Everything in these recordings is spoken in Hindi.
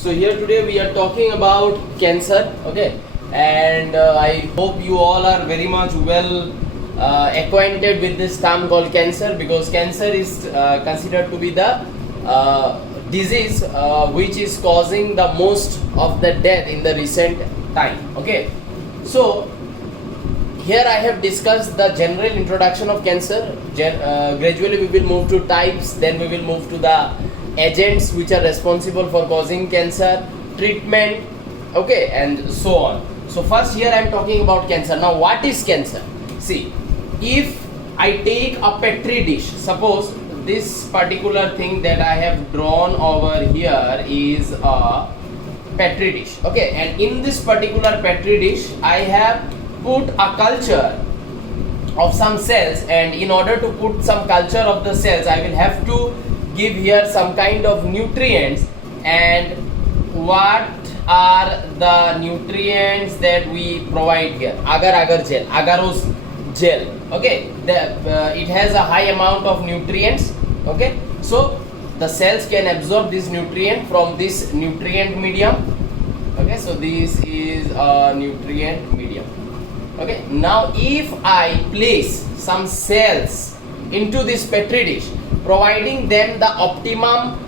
So here today we are talking about cancer, okay, and I hope you all are very much well acquainted with this term called cancer, because cancer is considered to be the disease which is causing the most of the death in the recent time, okay. So here I have discussed the general introduction of cancer. Gradually we will move to types, then we will move to the agents which are responsible for causing cancer, treatment, okay, and so on. So first here I am talking about cancer. Now what is cancer? See, if I take a petri dish, suppose this particular thing that I have drawn over here is a petri dish, okay, and in this particular petri dish I have put a culture of some cells, and in order to put some culture of the cells I will have to give here some kind of nutrients. And what are the nutrients that we provide here? Agar-agar gel, agarose gel, okay, it has a high amount of nutrients, okay, so the cells can absorb this nutrient from this nutrient medium, okay, so this is a nutrient medium, okay. Now if I place some cells into this petri dish, providing them the optimum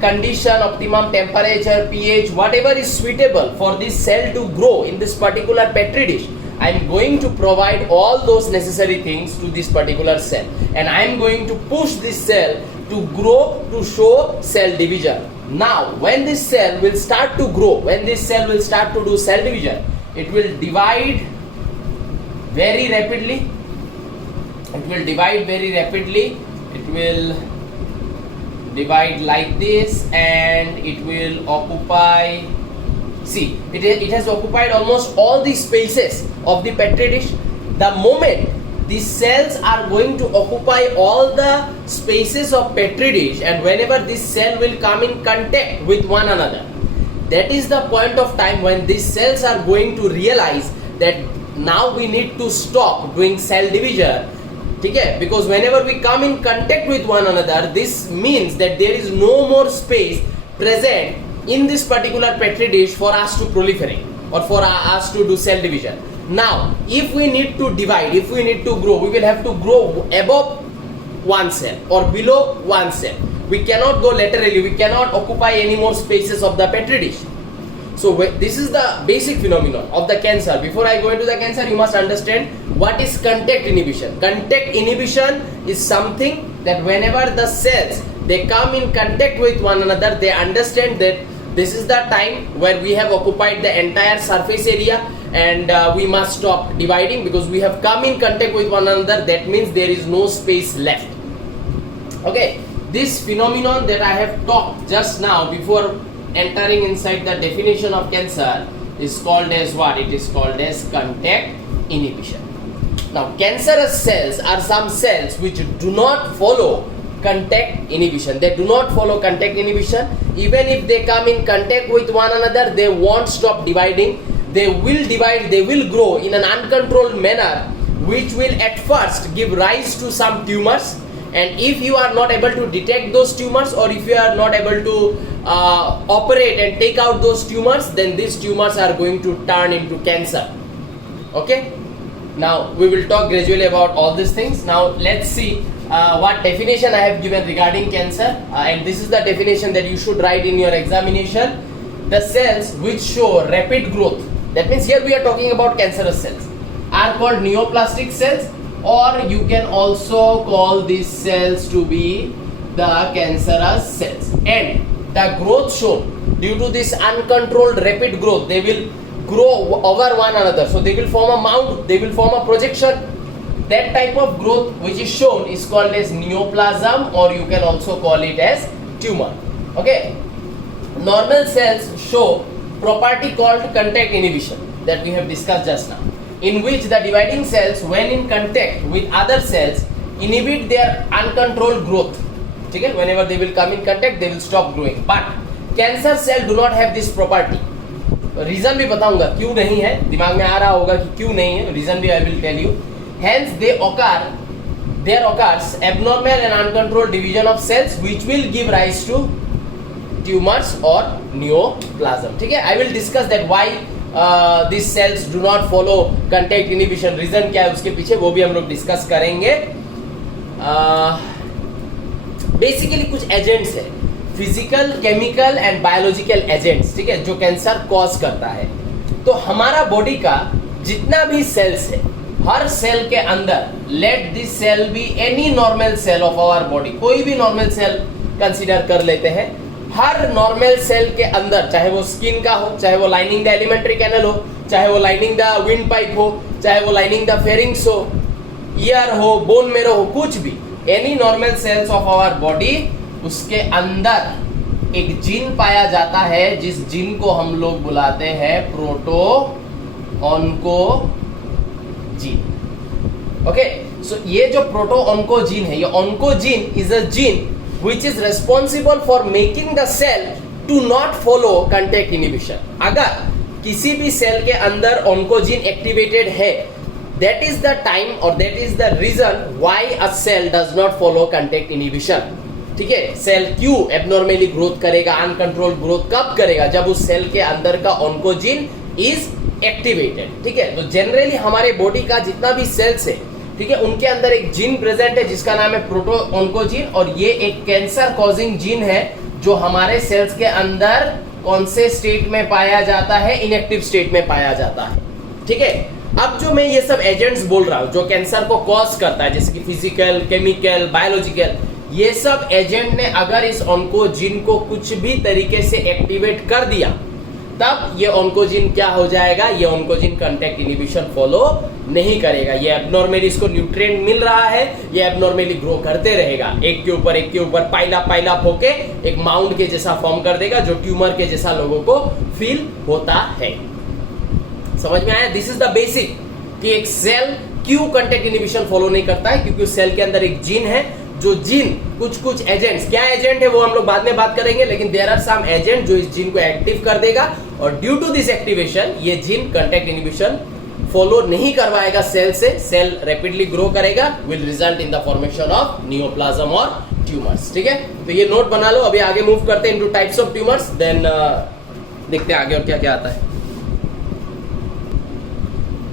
condition, optimum temperature, pH, whatever is suitable for this cell to grow in this particular petri dish, I am going to provide all those necessary things to this particular cell, and I am going to push this cell to grow, to show cell division. Now when this cell will start to grow, when this cell will start to do cell division, it will divide very rapidly. It will divide very rapidly. It will divide like this, and it will occupy, see, it has occupied almost all the spaces of the petri dish. The moment these cells are going to occupy all the spaces of petri dish, and whenever this cell will come in contact with one another, that is the point of time when these cells are going to realize that now we need to stop doing cell division. Okay, because whenever we come in contact with one another, this means that there is no more space present in this particular petri dish for us to proliferate or for us to do cell division. Now if we need to divide, if we need to grow, we will have to grow above one cell or below one cell. We cannot go laterally, we cannot occupy any more spaces of the petri dish. So this is the basic phenomenon of the cancer. Before I go into the cancer, you must understand what is contact inhibition. Contact inhibition is something that whenever the cells, they come in contact with one another, they understand that this is the time where we have occupied the entire surface area, and we must stop dividing because we have come in contact with one another. That means there is no space left. Okay, this phenomenon that I have talked just now before entering inside the definition of cancer is called as what? It is called as contact inhibition. Now cancerous cells are some cells which do not follow contact inhibition. They do not follow contact inhibition. Even if they come in contact with one another, they won't stop dividing. They will divide, they will grow in an uncontrolled manner, which will at first give rise to some tumors. And if you are not able to detect those tumors, or if you are not able to operate and take out those tumors, then these tumors are going to turn into cancer. Okay, now we will talk gradually about all these things. Now let's see what definition I have given regarding cancer, and this is the definition that you should write in your examination. The cells which show rapid growth, that means here we are talking about cancerous cells, are called neoplastic cells, or you can also call these cells to be the cancerous cells. And the growth shown, due to this uncontrolled rapid growth, they will grow over one another, so they will form a mound, they will form a projection. That type of growth which is shown is called as neoplasm, or you can also call it as tumor. Okay, normal cells show property called contact inhibition that we have discussed just now, in which the dividing cells, when in contact with other cells, inhibit their uncontrolled growth. Okay? Whenever they will come in contact, they will stop growing. But cancer cell do not have this property. Reason भी बताऊंगा क्यों नहीं है, दिमाग में आ रहा होगा कि क्यों नहीं है. Reason भी I will tell you. Hence there occurs abnormal and uncontrolled division of cells, which will give rise to tumours और नियोप्लाज्म. ठीक है, I will discuss that why this cells do not follow contact inhibition, reason क्या है उसके पीछे वो भी हम लोग डिस्कस करेंगे. बेसिकली कुछ एजेंट्स है, physical, chemical and biological agents, ठीक है, जो कैंसर कॉज करता है. तो हमारा बॉडी का जितना भी सेल्स है, हर सेल के अंदर, let this cell be any normal cell of our body, कोई भी नॉर्मल सेल कंसीडर कर लेते हैं. हर नॉर्मल सेल के अंदर, चाहे वो स्किन का हो, चाहे वो लाइनिंग द एलिमेंट्री कैनल हो, चाहे वो लाइनिंग द विंड पाइप हो, चाहे वो लाइनिंग द फेरिंग्स हो, ईयर हो, बोन मेरो हो, कुछ भी, any normal cells of our body, उसके अंदर एक जीन पाया जाता है जिस जीन को हम लोग बुलाते हैं प्रोटो ऑन्कोजीन. ओके, सो ये जो प्रोटो ऑन्कोजीन है, ये oncogene is a gene which is responsible for making the cell to not follow contact inhibition. अगर किसी भी सेल के अंदर ऑन्कोजीन एक्टिवेटेड है, that is the time or that is the reason why a cell does not follow contact inhibition. ठीक है, सेल क्यों एबनॉर्मली ग्रोथ करेगा, अनकंट्रोल ग्रोथ कब करेगा, जब उस सेल के अंदर का ऑन्कोजीन इज एक्टिवेटेड. ठीक है, तो जनरली हमारे बॉडी का जितना भी सेल्स है, ठीक है, उनके अंदर एक जीन प्रेजेंट है जिसका नाम है प्रोटो ऑन्कोजीन, और ये एक कैंसर कॉजिंग जीन है जो हमारे सेल्स के अंदर कौन से स्टेट में पाया जाता है, इनएक्टिव स्टेट में पाया जाता है. ठीक है, अब जो मैं ये सब एजेंट्स बोल रहा हूं जो कैंसर को कॉज करता है, जैसे कि फिजिकल, केमिकल, बायोलॉजिकल, ये सब एजेंट ने अगर इस ऑन्कोजीन को कुछ भी तरीके से एक्टिवेट कर दिया, तब ये ऑन्कोजीन क्या हो जाएगा, ये ऑन्कोजीन कांटेक्ट इनहिबिशन फॉलो नहीं करेगा. ये एबनॉर्मली इसको न्यूट्रिएंट मिल रहा है, ये एबनॉर्मली ग्रो करते रहेगा, एक के ऊपर पाइल अप होके एक माउंट के जैसा फॉर्म कर देगा, जो ट्यूमर के जैसा लोगों को फील होता है. समझ में आया? दिस इज द बेसिक कि एक सेल क्यों कांटेक्ट इनहिबिशन फॉलो नहीं करता है, क्योंकि उस सेल के अंदर एक जीन है, जो जीन कुछ एजेंट्स, क्या एजेंट है वो हम लोग बाद में बात करेंगे, लेकिन देयर आर सम एजेंट जो इस जीन को एक्टिव कर देगा, और ड्यू टू दिस एक्टिवेशन ये जीन कांटेक्ट इनहिबिशन फॉलो नहीं करवाएगा सेल से, सेल रैपिडली ग्रो करेगा, will result in the formation of neoplasm और ट्यूमर्स. ठीक है, तो ये नोट बना लो. अभी आगे मूव करते हैं into types of tumours, then देखते हैं आगे और क्या क्या आता है.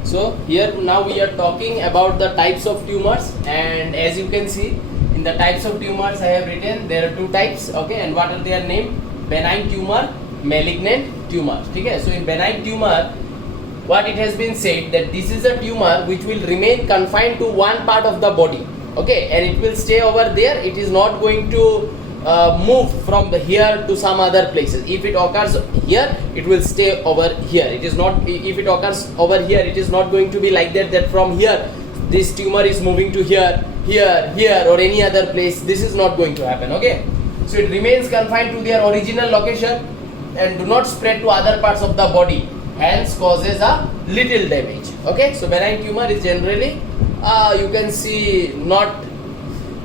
So here now we are talking about the types of tumors, and as you can see in the types of tumors I have written there are two types. Okay, and what are their name? Benign tumor, malignant tumor. ठीक है, so in benign tumor what it has been said that this is a tumor which will remain confined to one part of the body. Okay, and it will stay over there, it is not going to move from here to some other places. If it occurs here, it will stay over here. It is not, if it occurs over here, it is not going to be like that from here this tumor is moving to here or any other place. This is not going to happen. Okay, so it remains confined to their original location and do not spread to other parts of the body, hence causes a little damage. Okay, so benign tumor is generally you can see not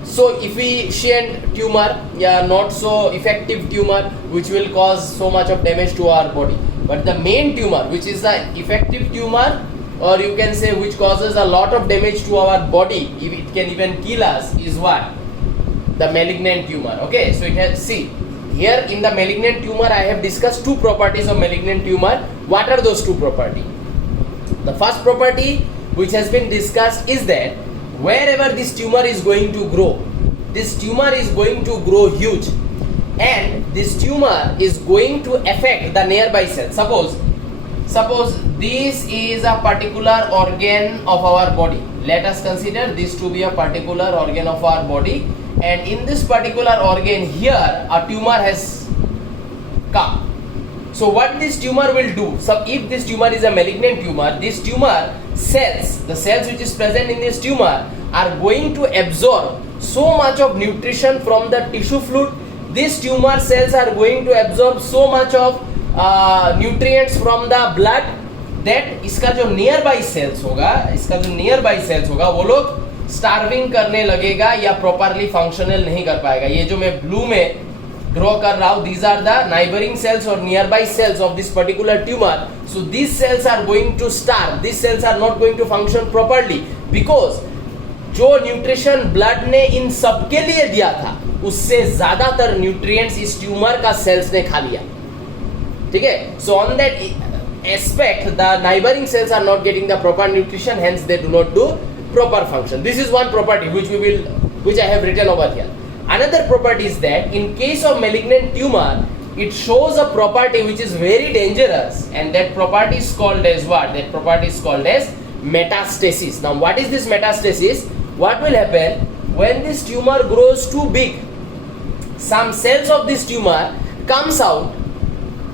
so efficient tumor, yeah, not so effective tumor which will cause so much of damage to our body. But the main tumor which is the effective tumor, or you can say which causes a lot of damage to our body, if it can even kill us, is what? The malignant tumor. Okay, so it has, see here in the malignant tumor I have discussed two properties of malignant tumor. What are those two properties? The first property which has been discussed is that wherever this tumor is going to grow, this tumor is going to grow huge, and this tumor is going to affect the nearby cells. Suppose this is a particular organ of our body. Let us consider this to be a particular organ of our body, and in this particular organ here a tumor has come. So what this tumor will do, so if this tumor is a malignant tumor, this tumor cells, the cells which is present in this tumor are going to absorb so much of nutrition from the tissue fluid. These tumor cells are going to absorb so much of nutrients from the blood that इसका जो nearby cells होगा, वो लोग starving करने लगेगा या properly functional नहीं कर पाएगा. ये जो मैं blue में draw कर रहा हूँ, these are the neighboring cells or nearby cells of this particular tumor. So these cells are going to starve. These cells are not going to function properly because जो न्यूट्रिशन ब्लड ने इन सबके लिए दिया था उससे ज्यादातर न्यूट्रिएंट्स इस ट्यूमर का सेल्स ने खा लिया, ठीक है. So on that aspect the neighbouring cells are not getting the proper nutrition, hence they do not do proper function. This is one property which I have written over here. Another property is that in case of malignant tumor, it shows a property which is very dangerous, and that property is called as what? That property is called as metastasis. Now, what is this metastasis? What will happen when this tumor grows too big? Some cells of this tumor comes out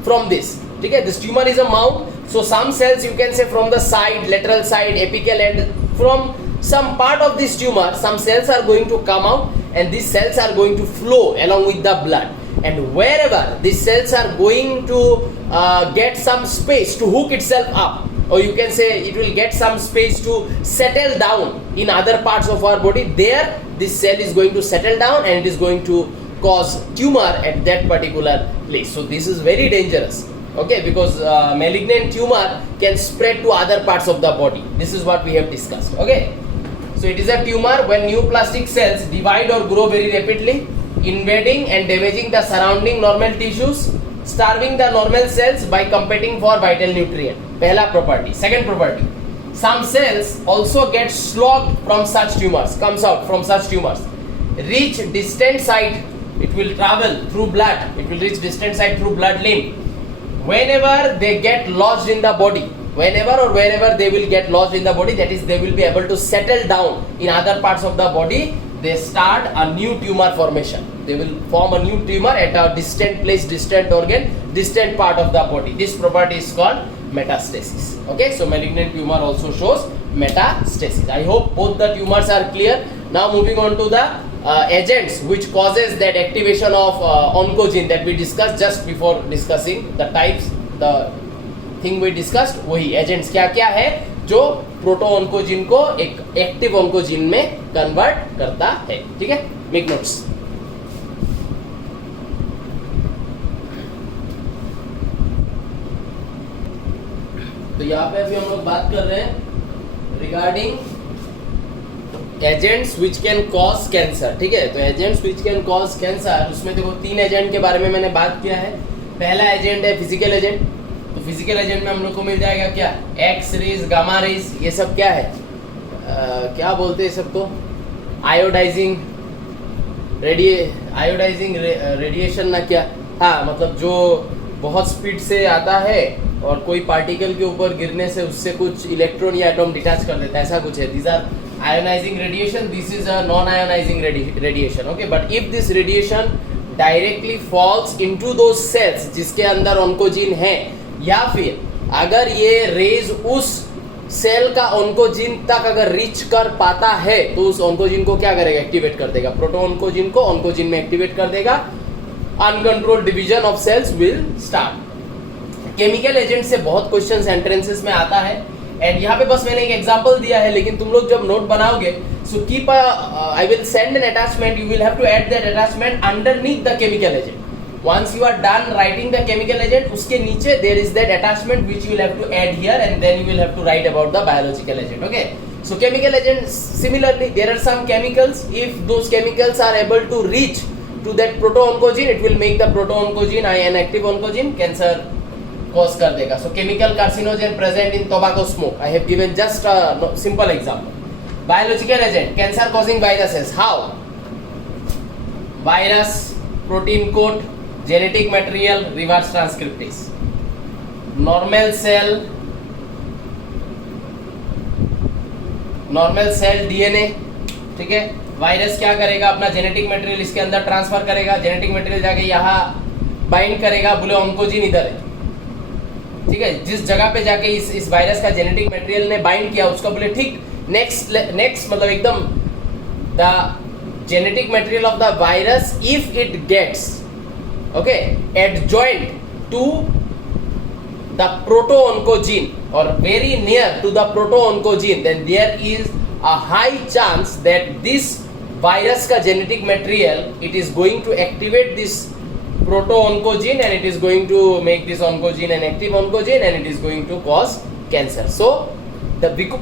from this. Okay, this tumor is a mound, so some cells you can say from the side, lateral side, apical end, from some part of this tumor, some cells are going to come out, and these cells are going to flow along with the blood. And wherever these cells are going to get some space to hook itself up, or you can say it will get some space to settle down in other parts of our body, there this cell is going to settle down and it is going to cause tumor at that particular place. So this is very dangerous, okay, because malignant tumor can spread to other parts of the body. This is what we have discussed, okay. So it is a tumor when neoplastic cells divide or grow very rapidly, invading and damaging the surrounding normal tissues, starving the normal cells by competing for vital nutrient. Pehla property. Second property, some cells also get slogged from such tumors, comes out from such tumors, reach distant site, it will travel through blood, it will reach distant site through blood limb. Whenever they get lodged in the body, whenever or wherever they will get lodged in the body, that is they will be able to settle down in other parts of the body, they start a new tumor formation. They will form a new tumor at a distant place, distant organ, distant part of the body. This property is called metastasis, okay. So malignant tumor also shows metastasis. I hope both the tumors are clear. Now moving on to the agents which causes that activation of oncogene that we discussed just before discussing the types, the thing we discussed. वही एजेंट्स क्या क्या है जो प्रोटो ऑन्कोजीन को एक एक्टिव ऑन्कोजीन में कन्वर्ट करता है, ठीक है. Make notes. तो यहाँ पे अभी हम लोग बात कर रहे हैं regarding agents which can cause cancer, ठीक है. तो agents which can cause cancer, उसमें देखो 3 एजेंट के बारे में मैंने बात किया है. पहला एजेंट है फिजिकल एजेंट. तो फिजिकल एजेंट में हम लोग को मिल जाएगा क्या? एक्स रेज, गामा रेज, ये सब क्या है, क्या बोलते हैं सबको, आयोडाइजिंग रेडिएशन ना, क्या, हाँ, मतलब जो बहुत स्पीड से आता है और कोई पार्टिकल के ऊपर गिरने से उससे कुछ इलेक्ट्रॉन या एटॉम डिटैच कर देता है, ऐसा कुछ है. These are ionizing radiation. This is a non-ionizing radiation, okay. But if this radiation directly falls into those cells जिसके अंदर ऑन्कोजीन है, या फिर अगर ये रेज उस सेल का ऑन्कोजीन तक अगर रीच कर पाता है तो उस ऑन्कोजीन को क्या करेगा? एक्टिवेट कर देगा. प्रोटो ऑन्कोजीन को ऑन्कोजीन में एक्टिवेट कर देगा. Uncontrolled division of cells will start. Chemical agent से बहुत क्वेश्चंस एंट्रेंसेस में आता है, एंड यहाँ पे बस मैंने एक एग्जांपल दिया है, लेकिन तुम लोग जब नोट बनाओगे, so keep I will send an attachment, you will have to add that attachment underneath the chemical agent. Once you are done writing the chemical agent, उसके नीचे there is that attachment which you will have to add here, and then you will have to write about the biological agent, okay. So chemical agent, similarly there are some chemicals, if those chemicals are able to reach to that proto oncogene, it will make the proto oncogene an active oncogene, cancer cause कर देगा. So chemical carcinogen present in tobacco smoke. I have given just a simple example. Biological agent, cancer causing viruses. How? Virus, protein coat, genetic material, reverse transcriptase. Normal cell DNA, ठीक है. वायरस क्या करेगा? अपना जेनेटिक मटेरियल इसके अंदर ट्रांसफर करेगा. जेनेटिक मटेरियल जाके यहाँ बाइंड करेगा, बोले ऑन्कोजीन इधर है, ठीक है. जिस जगह पे जाके इस वायरस का जेनेटिक मटेरियल ने बाइंड किया, उसका बोले ठीक नेक्स्ट मतलब एकदम the genetic material of the virus, if it gets okay adjoint to the proto oncogene or very near to the proto oncogene, then there is a high chance that this virus का genetic material, it is going to activate this proto-oncogene, and it is going to make this oncogene an active oncogene, and it is going to cause cancer. So the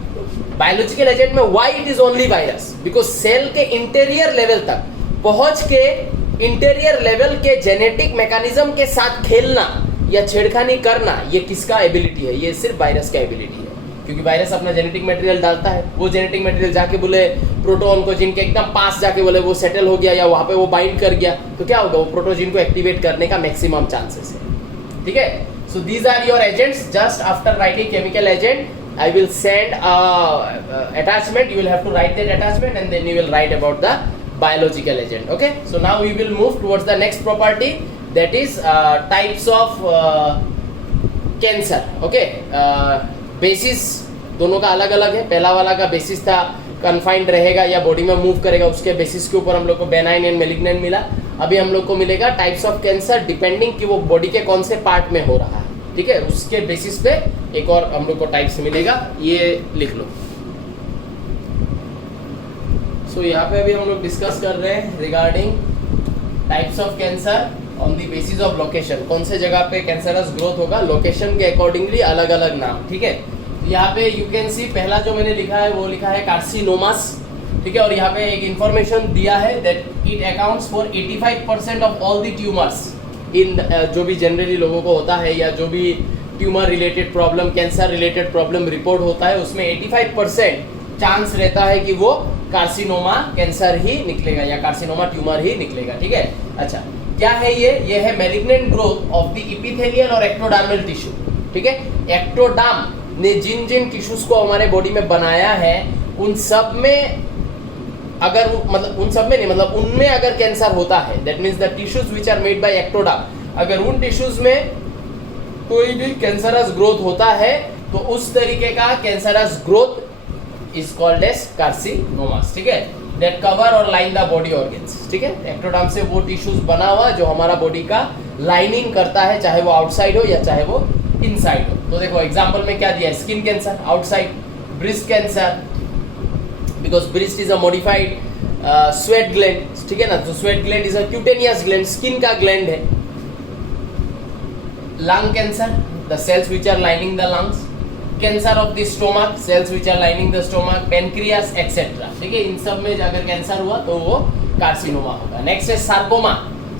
biological agent में why it is only virus, because cell के इंटीरियर लेवल तक पहुंच के इंटीरियर लेवल के जेनेटिक मैकेनिज्म के साथ खेलना या छेड़खानी करना, ये किसका एबिलिटी है? ये सिर्फ वायरस का एबिलिटी है, क्योंकि वायरस अपना जेनेटिक मटेरियल डालता है, वो जेनेटिक मटेरियल जाके बोले प्रोटोन को जिनके एकदम पास जाके बोले वो सेटल हो गया या वहां पे वो बाइंड कर गया, तो क्या होगा? वो प्रोटोजिन को एक्टिवेट करने का मैक्सिमम चांसेस है, ठीक है? So these are your agents. Just after writing chemical agent I will send attachment. You will have to write that attachment and then you will write about the biological agent. Okay. So now we will move towards the next property, that is types of cancer. Okay. Basis दोनों का अलग अलग है. पहला वाला का बेसिस था कन्फाइंड रहेगा या बॉडी में मूव करेगा, उसके बेसिस के ऊपर हम लोग को बेनाइन एंड मेलिग्नेंट मिला. अभी हम लोग को मिलेगा टाइप्स ऑफ कैंसर डिपेंडिंग कि वो बॉडी के कौन से पार्ट में हो रहा है, ठीक है? उसके बेसिस पे एक और हम लोग को टाइप्स मिलेगा, ये लिख लो. सो यहाँ पे अभी हम लोग डिस्कस कर रहे हैं regarding types of cancer on the basis of location. कौन से जगह पे कैंसरस ग्रोथ होगा, लोकेशन के अकॉर्डिंगली अलग अलग नाम, ठीक है? यहाँ पे यू कैन सी पहला जो मैंने लिखा है वो लिखा है कार्सिनोमास, ठीक है? और यहाँ पे एक इंफॉर्मेशन दिया है that it accounts for 85% of all the tumours in जो भी जनरली लोगों को होता है या जो भी tumour related problem, cancer related problem report होता है, उसमें 85% चांस रहता है कि वो कार्सिनोमा कैंसर ही निकलेगा या कार्सिनोमा ट्यूमर ही निकलेगा, ठीक है? अच्छा, क्या है ये है malignant growth of the epithelial और एक्टोडर्मल टिश्यू, ठीक है? एक्टोडर्म ने जिन जिन टिश्यूज को हमारे बॉडी में बनाया है उन सब में अगर मतलब उन सब में नहीं, मतलब उनमें अगर कैंसर होता है, that means the tissues which are made by ectoderm, अगर उन टिश्यूज में कोई भी कैंसरस ग्रोथ होता है तो उस तरीके का cancerous growth is called as carcinomas, ठीक है? दैट कवर और लाइन द बॉडी ऑर्गन्स, ठीक है? एक्टोडर्म से वो टिश्यूज बना हुआ जो हमारा बॉडी का लाइनिंग करता है, चाहे वो आउटसाइड हो या चाहे वो इनसाइड हो. तो देखो एग्जांपल में क्या दिया है, skin cancer outside, breast cancer because breast is a modified sweat gland, ठीक है ना? तो sweat gland is a cutaneous gland, skin का ग्लैंड है. Lung cancer, the cells which are lining the lungs. Cancer of the stomach, cells which are lining the stomach. Pancreas etcetera, ठीक है? इन सब में अगर कैंसर हुआ तो वो कार्सिनोमा होगा. नेक्स्ट है सार्कोमा.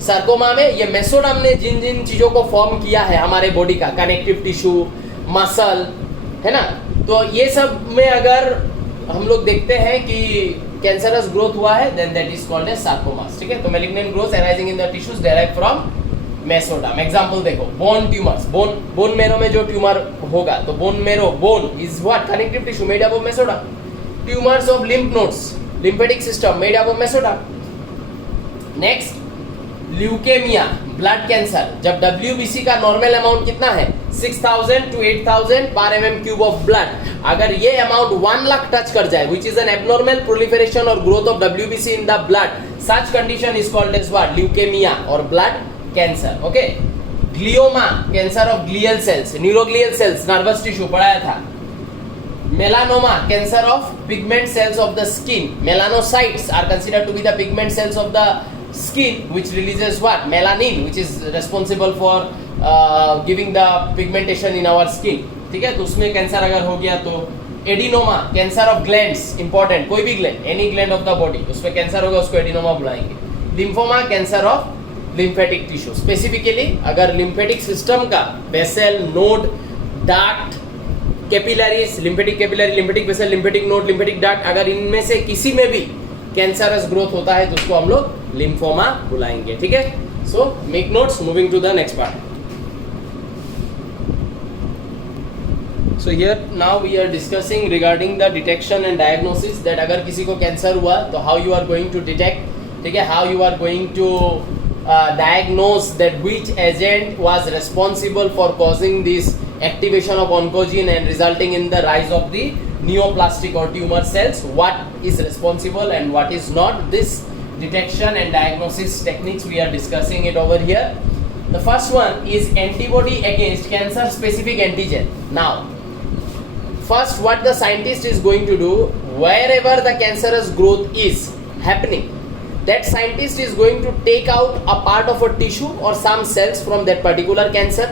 सार्कोमा में ये मेसोडर्म ने जिन जिन चीजों को फॉर्म किया है हमारे बॉडी का, कनेक्टिव टिश्यू, मसल, है ना? तो ये सब में अगर हम लोग देखते हैं कि कैंसरस ग्रोथ हुआ है then that is called as sarcomas, ठीक है? तो malignant growth arising in the tissues derive from mesoderm. Example देखो, बोन ट्यूमर्स, बोन मेरो में जो ट्यूमर होगा तो bone marrow, bone is what? Connective tissue made up of mesoderm. Tumours of lymph nodes, lymphatic system made up of mesoderm. Next leukaemia, blood cancer. जब WBC का नॉर्मल अमाउंट कितना है 6000 to 8000 पर mm³ ऑफ ब्लड, अगर ये अमाउंट 1 लाख टच कर जाए which is an abnormal proliferation और growth of WBC in the blood, such condition is called as what? Leukaemia और blood cancer. Okay. Glioma, cancer of glial cells, neuroglial cells, nervous tissue पढ़ाया था. Melanoma, cancer of pigment cells of the skin. Melanocytes are considered to be the pigment cells of the skin which releases what? Melanin, which is responsible for giving the pigmentation in our skin, ठीक है? तो उसमें कैंसर अगर हो गया तो adenoma, cancer of glands, important, कोई भी gland, any gland of the body, उसमें कैंसर होगा उसको एडिनोमा बुलाएंगे. Lymphoma, cancer of lymphatic tissue. Specifically अगर लिम्फेटिक सिस्टम का vessel, node, duct, capillaries, lymphatic capillary, lymphatic vessel, lymphatic node, lymphatic duct, अगर इनमें से किसी में भी कैंसरस ग्रोथ होता है तो उसको हम लोग लिम्फोमा बुलाएंगे, ठीक है? So make notes, moving to the next part. So here now we are discussing regarding the detection and diagnosis, that अगर किसी को कैंसर हुआ तो how you are going to detect, ठीक है? How you are going to diagnose that which agent was responsible for causing this activation of oncogene and resulting in the rise of the neoplastic or tumor cells, what is responsible and what is not. This detection and diagnosis techniques we are discussing it over here. The first one is antibody against cancer specific antigen. Now first what the scientist is going to do, wherever the cancerous growth is happening, that scientist is going to take out a part of a tissue or some cells from that particular cancer,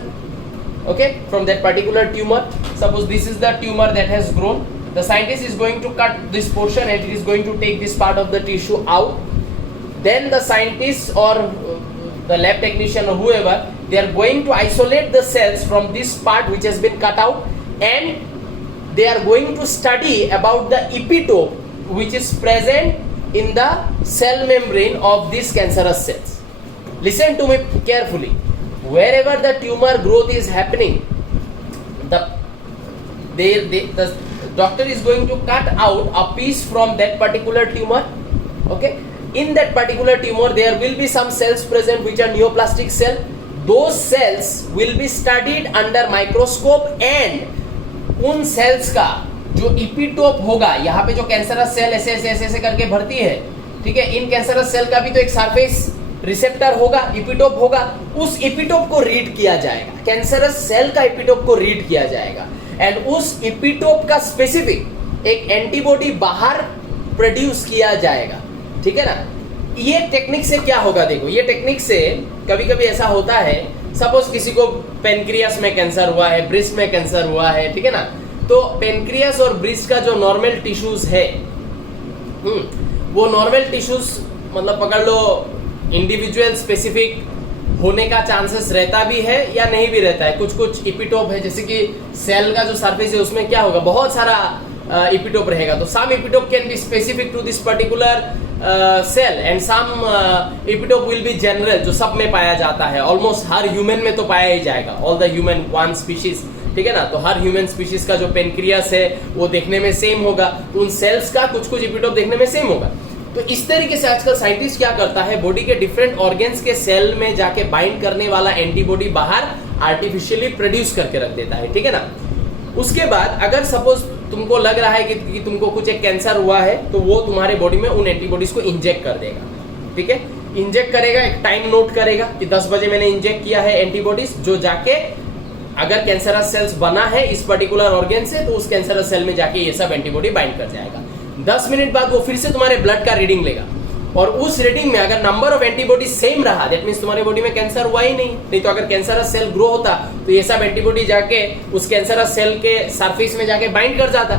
okay, from that particular tumor. Suppose this is the tumor that has grown, the scientist is going to cut this portion and it is going to take this part of the tissue out. Then the scientist or the lab technician or whoever, they are going to isolate the cells from this part which has been cut out, and they are going to study about the epitope which is present in the cell membrane of these cancerous cells. Listen to me carefully. Wherever the tumor growth is happening, the doctor is going to cut out a piece from that particular tumor. Okay, in that particular tumor there will be some cells present which are neoplastic cell. Those cells will be studied under microscope, and उन cells का जो इपिटोप होगा, यहाँ पे जो कैंसरस सेल ऐसे ऐसे ऐसे ऐसे करके भरती है, ठीक है, इन कैंसरस सेल का भी तो एक सरफेस रिसेप्टर होगा, इपिटोप होगा, उस इपिटोप को रीड किया जाएगा, कैंसरस सेल का इपिटोप को रीड किया जाएगा, एंड उस इपिटोप का स्पेसिफिक एक एंटीबॉडी बाहर प्रोड्यूस किया जाएगा, ठीक है ना। ये टेक्निक से क्या होगा, देखो ये टेक्निक से कभी कभी ऐसा होता है, सपोज किसी को पेनक्रियास में कैंसर हुआ है, ब्रेस्ट में कैंसर हुआ है, ठीक है ना, तो पेनक्रियास और ब्रेस्ट का जो नॉर्मल टिश्यूज है, वो नॉर्मल टिश्यूज मतलब पकड़ लो इंडिविजुअल स्पेसिफिक होने का चांसेस रहता भी है या नहीं भी रहता है। कुछ कुछ इपिटोप है, जैसे कि सेल का जो सरफेस है उसमें क्या होगा, बहुत सारा इपिटोप रहेगा, तो some epitope can be specific to this particular cell and some epitope will be general, जो सब में पाया जाता है, ऑलमोस्ट हर ह्यूमन में तो पाया ही जाएगा, all the human one species, ठीक है ना। तो हर ह्यूमन स्पीशीज का जो पेनक्रियास है वो देखने में सेम होगा, तो उन सेल्स का कुछ कुछ इपिटोप देखने में सेम होगा। तो इस तरीके से आजकल साइंटिस्ट क्या करता है, बॉडी के डिफरेंट ऑर्गन्स के सेल में जाके बाइंड करने वाला एंटीबॉडी बाहर आर्टिफिशियली प्रोड्यूस करके रख देता है, ठीक है ना। उसके बाद अगर सपोज तुमको लग रहा है कि तुमको कुछ एक कैंसर हुआ है, तो वो तुम्हारे बॉडी में उन एंटीबॉडीज को इंजेक्ट कर देगा, ठीक है, इंजेक्ट करेगा, एक टाइम नोट करेगा कि 10 बजे मैंने इंजेक्ट किया है एंटीबॉडीज, जो जाके अगर कैंसरस सेल्स बना है इस पर्टिकुलर ऑर्गन से, तो उस कैंसरस सेल में जाके ये सब एंटीबॉडी बाइंड कर जाएगा। 10 मिनट बाद वो फिर से तुम्हारे ब्लड का रीडिंग लेगा, और उस रीडिंग में अगर नंबर ऑफ एंटीबॉडी सेम रहा, दैट मींस तुम्हारे बॉडी में कैंसर हुआ ही नहीं तो अगर कैंसरस सेल ग्रो होता तो ये सब एंटीबॉडी जाके उस कैंसरस सेल के सरफेस में जाके बाइंड कर जाता।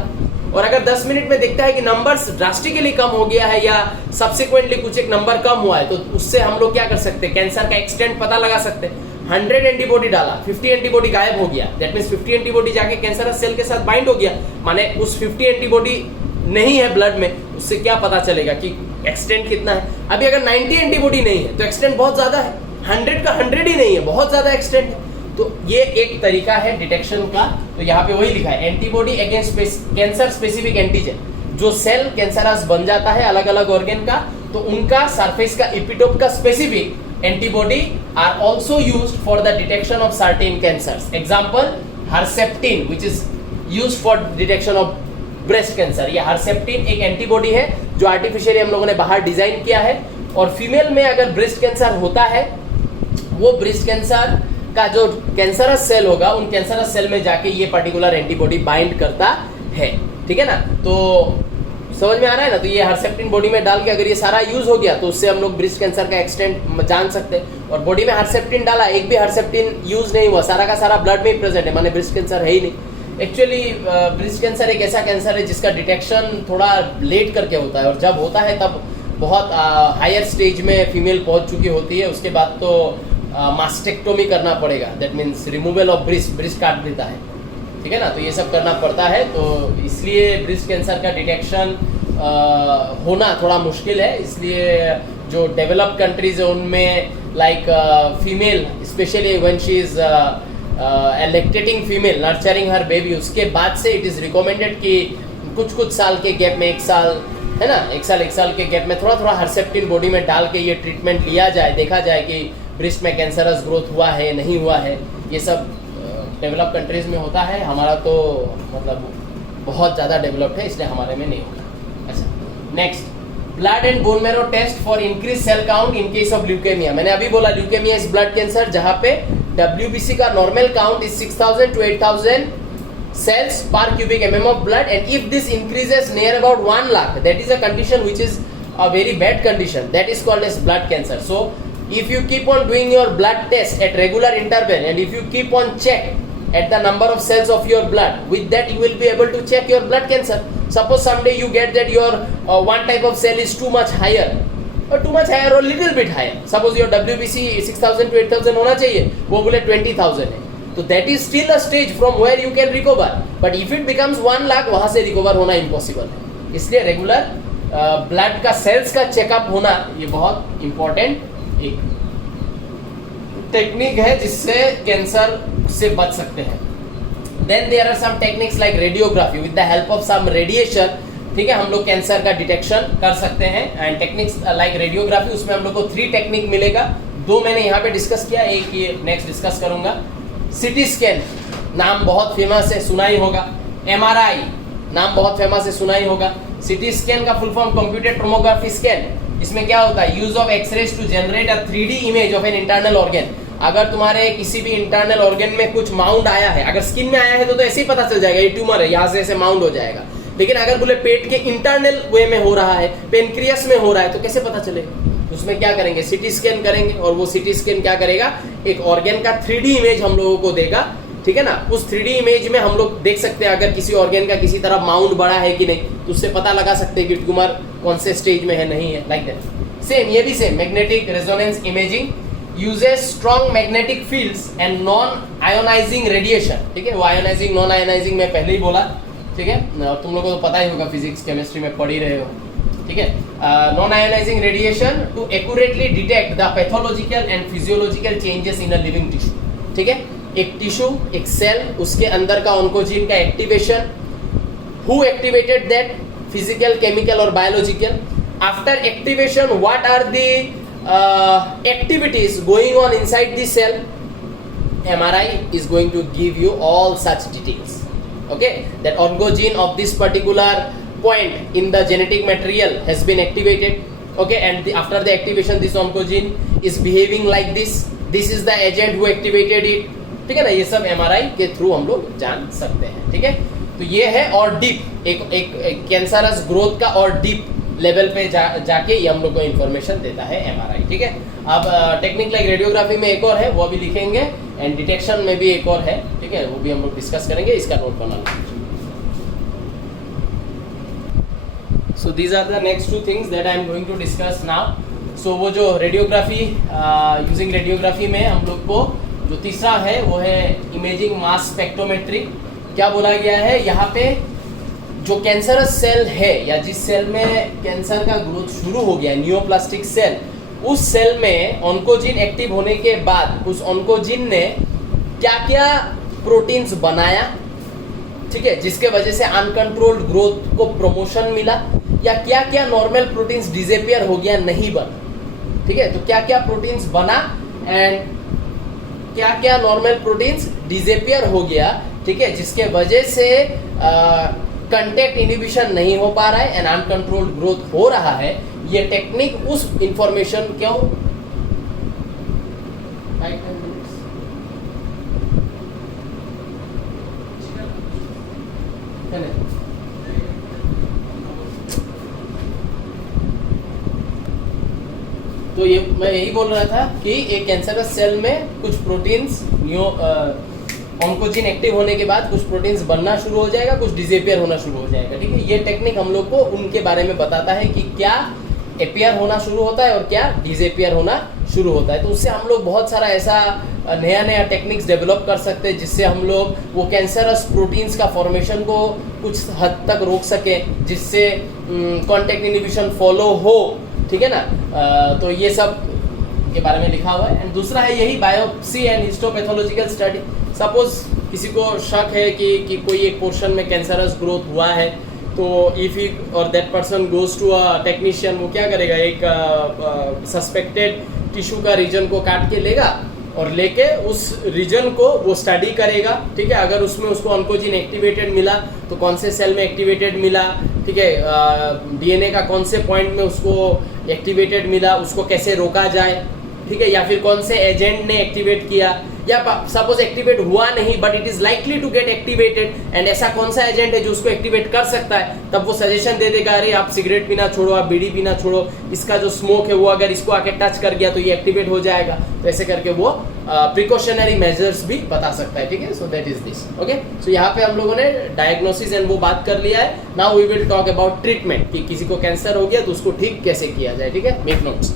और अगर 10 मिनट में देखता है कि नंबर्स ड्रास्टिकली कम हो गया है या सब्सिक्वेंटली कुछ एक नंबर कम हुआ है, तो उससे हम लोग क्या कर सकते हैं, कैंसर का एक्सटेंट पता लगा सकते हैं। 100 एंटीबॉडी डाला, 50 एंटीबॉडी गायब हो गया, दैट मींस 50 एंटीबॉडी जाके कैंसरस सेल के साथ बाइंड हो गया, माने उस 50 एंटीबॉडी नहीं है ब्लड में, उससे क्या पता चलेगा कि एक्सटेंट कितना है। अभी अगर 90 एंटीबॉडी नहीं है तो एक्सटेंट बहुत ज्यादा है, 100 का 100 ही नहीं है, बहुत ज्यादा एक्सटेंट है। तो ये एक तरीका है डिटेक्शन का। तो यहाँ पे वही लिखा है, antibody against cancer specific antigen, जो सेल कैंसरस बन जाता है अलग अलग ऑर्गन का, तो उनका सरफेस का इपिटोप का specific antibody are also used for the detection of certain cancers. Example Herceptin which is used for detection of breast cancer. ये हर्सेप्टिन एक एंटीबॉडी है जो आर्टिफिशियली हम लोगों ने बाहर डिजाइन किया है, और फीमेल में अगर ब्रेस्ट कैंसर होता है, वो ब्रेस्ट कैंसर का जो कैंसरस सेल होगा, उन कैंसरस सेल में जाके ये पर्टिकुलर एंटीबॉडी बाइंड करता है, ठीक है ना। तो समझ में आ रहा है ना। तो ये हर्सेप्टिन बॉडी में डाल के अगर ये सारा यूज हो गया, तो उससे हम लोग ब्रेस्ट कैंसर का एक्सटेंट जान सकते हैं। और बॉडी में हर्सेप्टिन डाला, एक भी हर्सेप्टिन यूज नहीं हुआ, सारा का सारा ब्लड में ही प्रेजेंट है, माने ब्रेस्ट कैंसर है ही नहीं। एक्चुअली ब्रेस्ट कैंसर एक ऐसा कैंसर है जिसका डिटेक्शन थोड़ा लेट करके होता है, और जब होता है तब बहुत हायर स्टेज में फीमेल पहुंच चुकी होती है, उसके बाद तो मास्टेक्टोमी करना पड़ेगा, that means removal of breast काट देता है, ठीक है ना। तो ये सब करना पड़ता है, तो इसलिए ब्रेस्ट कैंसर का डिटेक्शन होना थोड़ा मुश्किल है। इसलिए जो डेवलप्ड कंट्रीज है उनमें like female specially when she is lactating female nurturing her baby, उसके बाद से इट इज़ रिकमेंडेड कि कुछ साल के गैप में, 1 साल है ना, 1 साल के गैप में थोड़ा हर्सेप्टिन बॉडी में डाल के ये ट्रीटमेंट लिया जाए, देखा जाए कि ब्रेस्ट में कैंसरस ग्रोथ हुआ है नहीं हुआ है। ये सब डेवलप कंट्रीज में होता है, हमारा तो मतलब बहुत ज़्यादा डेवलप्ड है, इसलिए हमारे में नहीं होता। अच्छा, next, blood and bone marrow test for increase cell count in case of leukaemia. मैंने अभी बोला ल्यूकेमिया इज ब्लड कैंसर, जहाँ पे WBC का normal count is 6000 to 8000 cells per cubic mm of blood, and if this increases near about 1 lakh, that is a condition which is a very bad condition, that is called as blood cancer. So if you keep on doing your blood test at regular interval, and if you keep on check at the number of cells of your blood. With that you will be able to check your blood cancer. Suppose someday you get that your one type of cell is too much higher or little bit higher. Suppose your WBC 6000 to 8000 होना चाहिए, वो बोले 20000 है, तो that is still a stage from where you can recover. But if it becomes 1 lakh, वहाँ से recover होना impossible है. इसलिए रेगुलर ब्लड का सेल्स का चेकअप होना ये बहुत इंपॉर्टेंट एक टेक्निक है जिससे कैंसर से बच सकते हैं. Then there are some techniques like radiography. With the help of some radiation, ठीक है, हम लोग कैंसर का डिटेक्शन कर सकते हैं. एंड टेक्निक्स लाइक रेडियोग्राफी, उसमें हम लोग को 3 टेक्निक मिलेगा. 2 मैंने यहाँ पे डिस्कस किया, एक ये नेक्स्ट डिस्कस करूंगा. सिटी स्कैन नाम बहुत फेमस है, सुना ही होगा. MRI नाम बहुत फेमस है, सुना ही होगा. सिटी स्कैन का full form computed tomography scan. इसमें क्या होता है? Use of x rays to generate a 3D image of an internal organ. अगर तुम्हारे किसी भी इंटरनल ऑर्गन में कुछ माउंड आया है, अगर स्किन में आया है तो ऐसे ही पता चल जाएगा ये ट्यूमर है, यहाँ से ऐसे माउंड हो जाएगा. लेकिन अगर बोले पेट के इंटरनल वे में हो रहा है, पेनक्रियास में हो रहा है, तो कैसे पता चलेगा? उसमें क्या करेंगे? सिटी स्कैन करेंगे. और वो सिटी स्कैन क्या करेगा? एक ऑर्गन का 3D इमेज हम लोगों को देगा, ठीक है ना. उस 3D इमेज में हम लोग देख सकते हैं अगर किसी ऑर्गन का किसी तरह माउंड बड़ा है कि नहीं, तो उससे पता लगा सकते हैं कि ट्यूमर कौन से स्टेज में है, नहीं है. Like that. सेम ये भी same magnetic resonance imaging uses strong magnetic fields and non ionizing radiation. ठीक है, वो आयोनाइजिंग नॉन आयोनाइजिंग मैं पहले ही बोला, ठीक है, तुम लोगों को तो पता ही होगा, फिजिक्स केमिस्ट्री में पढ़ ही रहे हो, ठीक है. Non ionizing radiation to accurately detect the pathological and physiological changes in a living tissue. ठीक है, एक टिश्यू, एक सेल, उसके अंदर का ऑन्कोजीन का activation, who activated that, physical, chemical और biological. After activation what are the activities going on inside the cell. MRI is going to give you all such details. Okay, that oncogene of this particular point in the genetic material has been activated. Okay, and after the activation this oncogene is behaving like this. This is the agent who activated it. ठीक है ना, ये सब MRI के थ्रू हम लोग जान सकते हैं. ठीक है, तो ये है और डीप एक कैंसरस ग्रोथ का और डीप लेवल पे जाके ये हम लोग को इन्फॉर्मेशन देता है MRI. ठीक है, अब टेक्निक लाइक रेडियोग्राफी में एक और है, वो भी लिखेंगे. एंड डिटेक्शन में भी एक और है, ठीक है, वो भी हम लोग डिस्कस करेंगे. इसका नोट बना लो. So these are the next 2 things that I am going to discuss now. So वो जो रेडियोग्राफी, यूजिंग रेडियोग्राफी में हम लोग को जो तीसरा है वो है इमेजिंग मास स्पेक्ट्रोमेट्री. क्या बोला गया है यहाँ पे? जो कैंसरस सेल है या जिस सेल में कैंसर का ग्रोथ शुरू हो गया, नियोप्लास्टिक सेल, उस सेल में ऑन्कोजीन एक्टिव होने के बाद उस ऑन्कोजीन ने क्या क्या प्रोटीन्स बनाया, ठीक है, जिसके वजह से अनकंट्रोल्ड ग्रोथ को प्रमोशन मिला, या क्या क्या नॉर्मल प्रोटीन्स डिसअपियर हो गया, नहीं बना. ठीक है, तो क्या क्या प्रोटीन्स बना एंड क्या क्या नॉर्मल प्रोटीन्स डिसअपियर हो गया, ठीक है, जिसके वजह से कंटेक्ट इनहिबिशन नहीं हो पा रहा है एंड अनकंट्रोल्ड ग्रोथ हो रहा है. ये टेक्निक उस इंफॉर्मेशन क्यों तो ये मैं यही बोल रहा था कि एक कैंसरस सेल में कुछ प्रोटीन्स ऑन्कोजीन एक्टिव होने के बाद कुछ प्रोटीन्स बनना शुरू हो जाएगा, कुछ डिसअपियर होना शुरू हो जाएगा. ठीक है, ये टेक्निक हम लोग को उनके बारे में बताता है कि क्या अपियर होना शुरू होता है और क्या डिसअपियर होना शुरू होता है. तो उससे हम लोग बहुत सारा ऐसा नया टेक्निक्स डेवलप कर सकते हैं जिससे हम लोग वो कैंसरस प्रोटीन्स का फॉर्मेशन को कुछ हद तक रोक सके, जिससे कॉन्टैक्ट इनहिबिशन फॉलो हो. ठीक है ना, तो ये सब के बारे में लिखा हुआ है. एंड दूसरा है यही biopsy and histopathological study. Suppose किसी को शक है कि कोई एक पोर्शन में कैंसरस ग्रोथ हुआ है, तो if he or that person goes to a technician, वो क्या करेगा? एक सस्पेक्टेड टिश्यू का रीजन को काट के लेगा और लेके उस रीजन को वो स्टडी करेगा. ठीक है, अगर उसमें उसको ऑन्कोजीन एक्टिवेटेड मिला तो कौन से सेल में एक्टिवेटेड मिला, ठीक है, DNA का कौन से पॉइंट में उसको एक्टिवेटेड मिला, उसको कैसे रोका जाए, ठीक है, या फिर कौन से एजेंट ने एक्टिवेट किया, या सपोज एक्टिवेट हुआ नहीं but it is likely to get activated, and ऐसा कौन सा एजेंट है जो उसको एक्टिवेट कर सकता है, तब वो सजेशन दे देगा, अरे आप सिगरेट पीना छोड़ो, आप बीड़ी पीना छोड़ो, इसका जो स्मोक है वो अगर इसको आके टच कर गया तो ये एक्टिवेट हो जाएगा. तो ऐसे करके वो प्रिकॉशनरी मेजर्स भी बता सकता है, ठीक है। So that is this, okay. So यहाँ पे हम लोगों ने डायग्नोसिस एंड वो बात कर लिया है। Now we will talk about treatment, कि किसी को कैंसर हो गया तो उसको ठीक कैसे किया जाए, ठीक है। Make notes.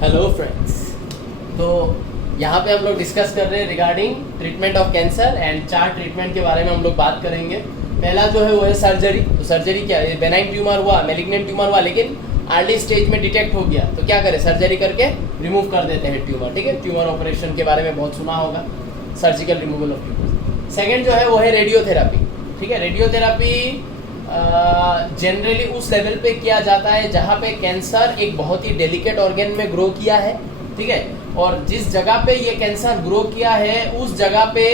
हेलो फ्रेंड्स, तो यहाँ पे हम लोग डिस्कस कर रहे हैं regarding treatment of cancer and 4 treatment के बारे में हम लोग बात करेंगे। पहला जो है वो है सर्जरी। तो सर्जरी क्या है, बेनाइन ट्यूमर हुआ, मैलिग्नेंट ट्यूमर हुआ, लेकिन अर्ली स्टेज में डिटेक्ट हो गया तो क्या करें, सर्जरी करके रिमूव कर देते हैं ट्यूमर, ठीक है। ट्यूमर ऑपरेशन के बारे में बहुत सुना होगा, surgical removal of tumour. Second जो है वो है रेडियोथेरापी, ठीक है। रेडियोथेरापी जनरली उस लेवल पे किया जाता है जहाँ पे कैंसर एक बहुत ही डेलिकेट ऑर्गन में ग्रो किया है, ठीक है। और जिस जगह पे ये कैंसर ग्रो किया है उस जगह पे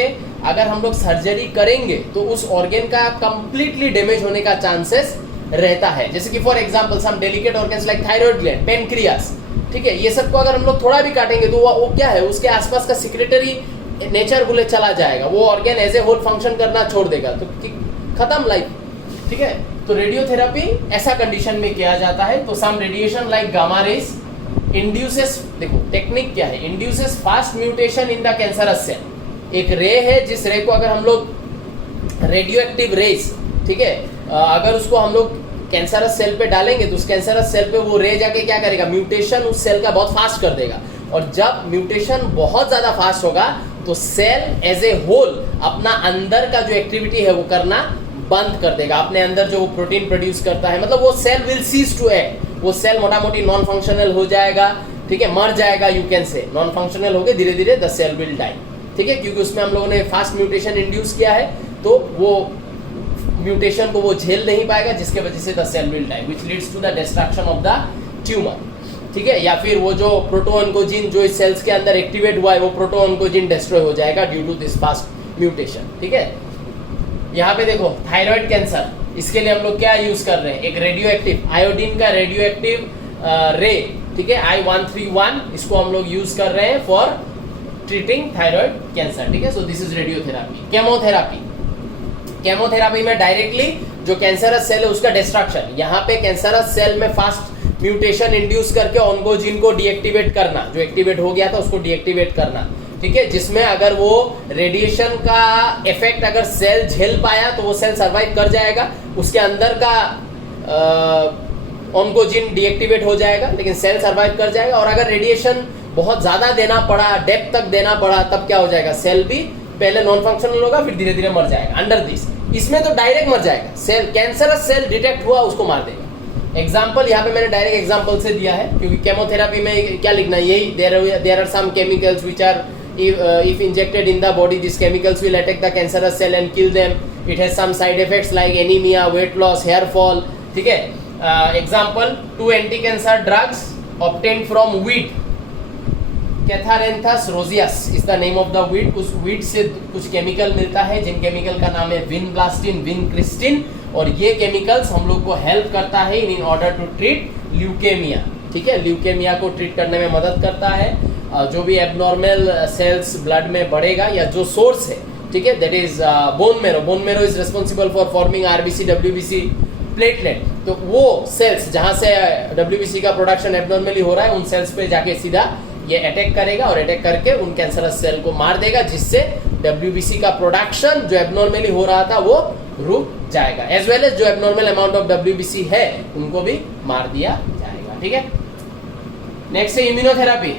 अगर हम लोग सर्जरी करेंगे तो उस ऑर्गन का कंप्लीटली डैमेज होने का चांसेस रहता है। जैसे कि for example some delicate organs like thyroid gland, pancreas, ठीक है। ये सब को अगर हम लोग थोड़ा भी काटेंगे तो वो क्या है, उसके आसपास का सिक्रेटरी नेचर बोले चला जाएगा, वो organ as a whole function करना छोड़ देगा, तो खत्म लाइफ, ठीक है। तो रेडियोथेरापी ऐसा कंडीशन में किया जाता है। तो some radiation like gamma rays induces, देखो टेक्निक क्या है, induces fast mutation in the cancerous cell. एक रे है जिस रे को अगर हम लोग रेडियो एक्टिव रेज, ठीक है, अगर उसको हम लोग कैंसरस सेल पे डालेंगे तो उस कैंसरस सेल पे वो रे जाके क्या करेगा, म्यूटेशन उस सेल का बहुत फास्ट कर देगा। और जब म्यूटेशन बहुत ज्यादा फास्ट होगा तो सेल एज ए होल अपना अंदर का जो एक्टिविटी है वो करना बंद कर देगा। अपने अंदर जो वो प्रोटीन प्रोड्यूस करता है, मतलब वो cell will cease to act, वो सेल मोटा मोटी नॉन फंक्शनल हो जाएगा, ठीक है, मर जाएगा, you can say non functional हो गए, धीरे धीरे द सेल विल डाई, ठीक है। क्योंकि उसमें हम लोगों ने फास्ट म्यूटेशन इंड्यूस किया है तो वो म्यूटेशन को वो झेल नहीं पाएगा, जिसके वजह से the cell will die which leads to the destruction of the tumour, ठीक है। या फिर वो जो प्रोटोऑन्कोजिन जो इस सेल्स के अंदर एक्टिवेट हुआ है वो प्रोटोऑन्कोजिन डिस्ट्रॉय हो जाएगा due to this fast mutation, ठीक है। यहाँ पे देखो थायराइड कैंसर, इसके लिए हम लोग क्या यूज कर रहे हैं, एक रेडियो एक्टिव आयोडीन का रेडियो एक्टिव रे, ठीक है, I131, इसको हम लोग यूज कर रहे हैं फॉर ट्रीटिंग थायराइड कैंसर, ठीक है। So this is radiotherapy. Chemotherapy, chemotherapy में डायरेक्टली जो कैंसरस सेल है उसका डिस्ट्रक्शन, यहाँ पे कैंसरस सेल में फास्ट म्यूटेशन इंड्यूस करके ऑन्कोजिन को डीएक्टिवेट करना, जो एक्टिवेट हो गया था उसको डीएक्टिवेट करना, ठीक है। जिसमें अगर वो रेडिएशन का इफेक्ट अगर सेल झेल पाया तो वो सेल सरवाइव कर जाएगा, उसके अंदर का ऑन्कोजिन डीएक्टिवेट हो जाएगा लेकिन सेल सरवाइव कर जाएगा। और अगर रेडिएशन बहुत ज्यादा देना पड़ा, डेप्थ तक देना पड़ा, तब क्या हो जाएगा, सेल भी पहले नॉन फंक्शनल होगा फिर धीरे धीरे मर जाएगा अंडर दिस। इसमें तो डायरेक्ट मर जाएगा, सेल कैंसरस सेल डिटेक्ट हुआ उसको मार देगा। एग्जाम्पल यहाँ पे मैंने डायरेक्ट एग्जाम्पल से दिया है, क्योंकि केमोथेरापी में क्या लिखना है, यही there are some chemicals which are if injected in the body, these chemicals will attack the cancerous cell and kill them. It has some side effects like anemia, weight loss, hair fall, ठीक है। Example, 2 anti-cancer drugs obtained from wheat. Catharanthus roseus is the name of the wheat. उस wheat से कुछ केमिकल मिलता है जिन केमिकल का नाम है विनब्लास्टिन, विनक्रिस्टिन, और ये केमिकल्स हम लोग को हेल्प करता है in order to treat leukaemia, ठीक है। ल्यूकेमिया को ट्रीट करने में मदद करता है। जो भी एबनॉर्मल सेल्स ब्लड में बढ़ेगा या जो सोर्स है, ठीक है, that is bone marrow, bone marrow is responsible for forming RBC, WBC, platelet. तो वो सेल्स जहां से डब्ल्यूबीसी का प्रोडक्शन एबनॉर्मली हो रहा है उन सेल्स पे जाके सीधा ये अटैक करेगा और अटैक करके उन कैंसरस सेल को मार देगा, जिससे डब्ल्यूबीसी का प्रोडक्शन जो एबनॉर्मली हो रहा था वो रुक जाएगा, एज वेल एज जो एबनॉर्मल अमाउंट ऑफ डब्ल्यूबीसी है उनको भी मार दिया जाएगा, ठीक है। नेक्स्ट है इम्यूनोथेरापी।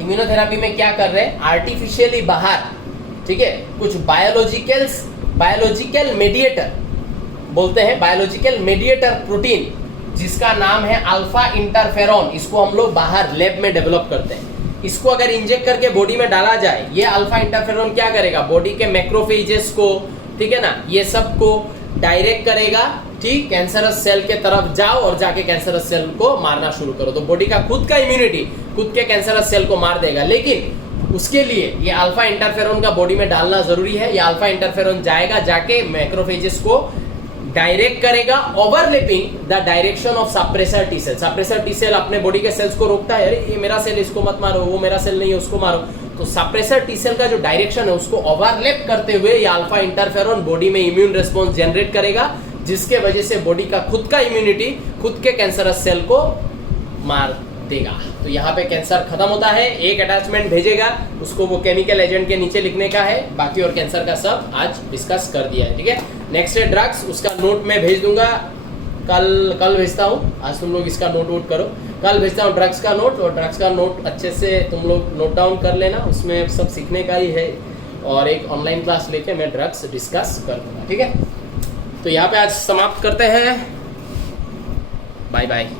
इम्यूनोथेरापी में क्या कर रहे हैं, आर्टिफिशियली बाहर, ठीक है, कुछ बायोलॉजिकल मेडिएटर बोलते हैं, बायोलॉजिकल मेडिएटर प्रोटीन जिसका नाम है अल्फा इंटरफेरॉन, इसको हम लोग बाहर लैब में डेवलप करते हैं। इसको अगर इंजेक्ट करके बॉडी में डाला जाए, ये अल्फा इंटरफेरॉन क्या करेगा, बॉडी के मैक्रोफेजेस को, ठीक है ना, ये सब को डायरेक्ट करेगा, ठीक, कैंसरस सेल के तरफ जाओ और जाके कैंसरस सेल को मारना शुरू करो। तो बॉडी का खुद का इम्यूनिटी खुद के कैंसरस सेल को मार देगा, लेकिन उसके लिए ये अल्फा इंटरफेरॉन का बॉडी में डालना जरूरी है। ये अल्फा इंटरफेरॉन जाएगा, जाके मैक्रोफेजेस को डायरेक्ट करेगा, overlapping the direction of suppressor T cell. Suppressor T cell अपने बॉडी के सेल्स को रोकता है, अरे ये मेरा सेल इसको मत मारो, वो मेरा सेल नहीं है उसको मारो। तो सप्रेसर टी सेल का जो डायरेक्शन है उसको ओवरलैप करते हुए ये अल्फा इंटरफेरॉन बॉडी में इम्यून रिस्पॉन्स जनरेट करेगा, जिसके वजह से बॉडी का खुद का इम्यूनिटी खुद के कैंसरस सेल को मार देगा। तो यहाँ पे कैंसर खत्म होता है, एक अटैचमेंट भेजेगा, उसको वो केमिकल एजेंट के नीचे लिखने का है, बाकी और कैंसर का सब आज डिस्कस कर दिया है। ठीक है, नेक्स्ट है ड्रग्स, उसका नोट मैं भेज दूंगा, कल भेजता हूँ, आज तुम लोग इसका नोट वोट करो, कल भेजता हूँ ड्रग्स का नोट, और ड्रग्स का नोट अच्छे से तुम लोग नोट डाउन कर लेना, उसमें सब सीखने का ही है, और एक ऑनलाइन क्लास लेके मैं ड्रग्स डिस्कस कर दूंगा। ठीक है, तो यहाँ पे आज समाप्त करते हैं, बाय बाय।